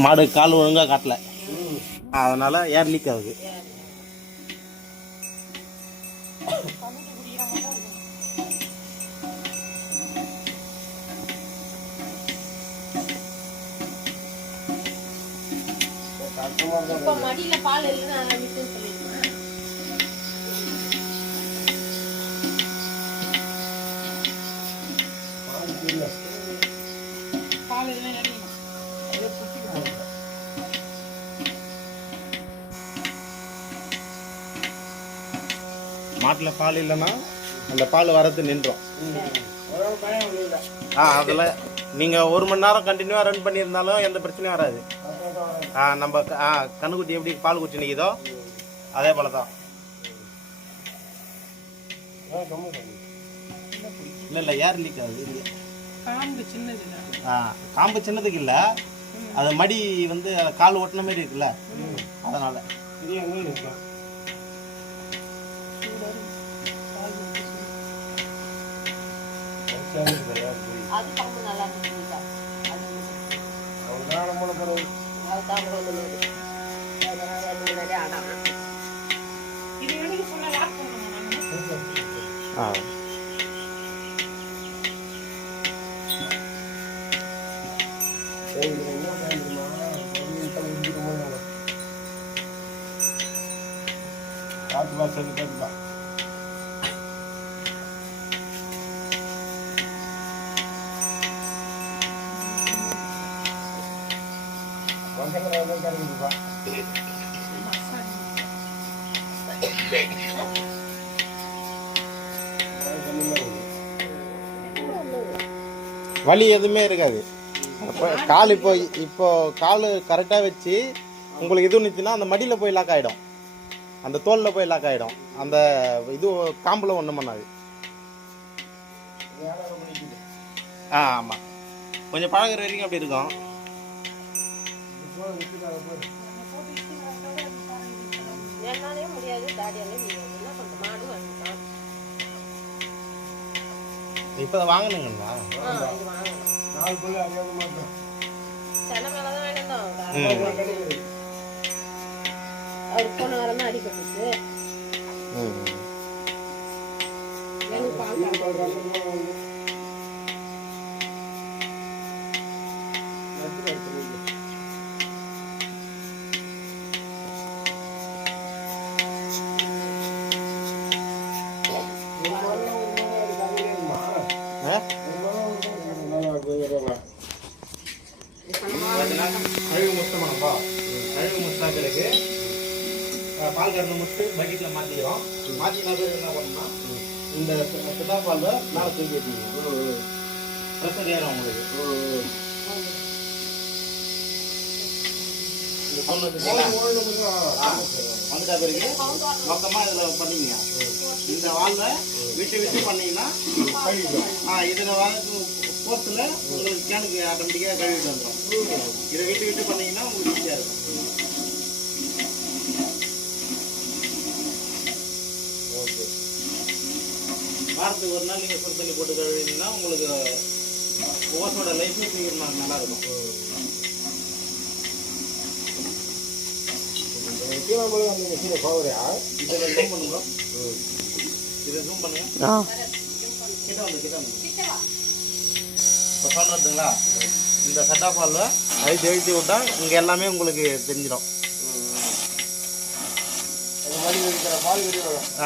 மாடு கால் ஒழுங்காக காட்டல, அதனால ஏர் லீக் ஆகுது. மடியில பால் மாட்டில் பால் இல்லைன்னா அந்த பால் வரது நின்றோம். அதில் நீங்கள் 1 மணி நேரம் கண்டினியூவாக ரன் பண்ணியிருந்தாலும் எந்த பிரச்சனையும் வராது. நம்ம கண்ணுக்குட்டி எப்படி பால் குச்சி நிற்கிதோ அதே போல தான். இல்லை ஏர் லீக் ஆகுது. காம்பு சின்னதுக்கு இல்லை, அது மடி வந்து கால் ஒட்டின மாதிரி இருக்குல்ல, அதனால. வலி எதுவுமே இருக்காது. கால் இப்போ கால் கரெக்டாக வச்சு உங்களுக்கு இது இருந்துச்சுன்னா அந்த மடியில் போய் லாக் ஆகிடும், அந்த தோலில் போய் லாக் ஆகிடும். அந்த இது காம்பில் ஒன்றும் பண்ணாது. ஆமாம், கொஞ்சம் பழகிற வரைக்கும் அப்படி இருக்கும். இப்போ வாங்கணுங்களா? போன வாரம் தான் அடிபட்டு கழுவி முட்டமாப்பா. கழுவி முட்டா பிறகு பால் கறந்து முட்டு பக்கெட்டில் மாற்றிக்கிறோம். மாற்றினா பிறகு என்ன பண்ணணும்னா இந்த சிட்டா பாலில் மேலே தூக்கி வச்சுக்கணும். ப்ரெஷர் ஏறும் உங்களுக்கு. வந்துட்டா பிறகு மொத்தமாக இதில் பண்ணிங்க. இந்த வால்வை விட்டு விட்டு பண்ணிங்கன்னா இதில் போர்த்தில் உங்களுக்கு கேனுக்கு ஆட்டோமேட்டிக்காக கழுவிட்டு வந்துடும். இதை விட்டு விட்டு பண்ணிங்கன்னா உங்களுக்கு ஈஸியாக இருக்கும். ஓகே, வாரத்துக்கு ஒரு நாள் நீங்கள் சுடு தண்ணி போட்டு கழுவினீங்கன்னா உங்களுக்கு ஓசோட லைஃபும் சீக்கிரமாக நல்லா இருக்கும். இதில் ஜூம் பண்ணுங்க, இதை ஜூம் பண்ணுங்க. கிட்ட வந்து இப்போ சவுண்ட் வருதுங்களா? இந்த செட் ஆஃப் பாலில் அழுத்தி விட்டா இங்கே எல்லாமே உங்களுக்கு தெரிஞ்சிடும்.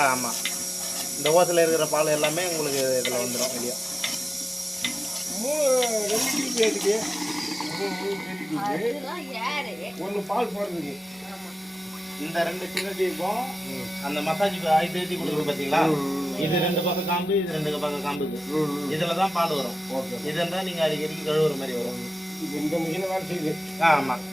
ஆமாம், இந்த ஓசில் இருக்கிற பால் எல்லாமே உங்களுக்கு இதில் வந்துடும் வெளியே. இந்த 2 சின்ன டீப்பும் அந்த மசாஜ் அழுத்தி கொடுக்குறது பார்த்தீங்களா? இது 2 பக்கம் காம்பு, இது 2 பக்கம் காம்புக்கு. இதில் தான் பால் வரும். இதில் தான் நீங்கள் அடிக்கடி கழுவுற மாதிரி வரும். இந்த மிஷினை வேலை செய்யுது. ஆமாம்,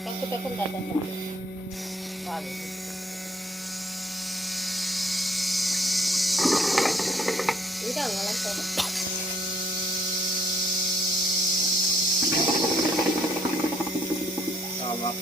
ஆமாம்.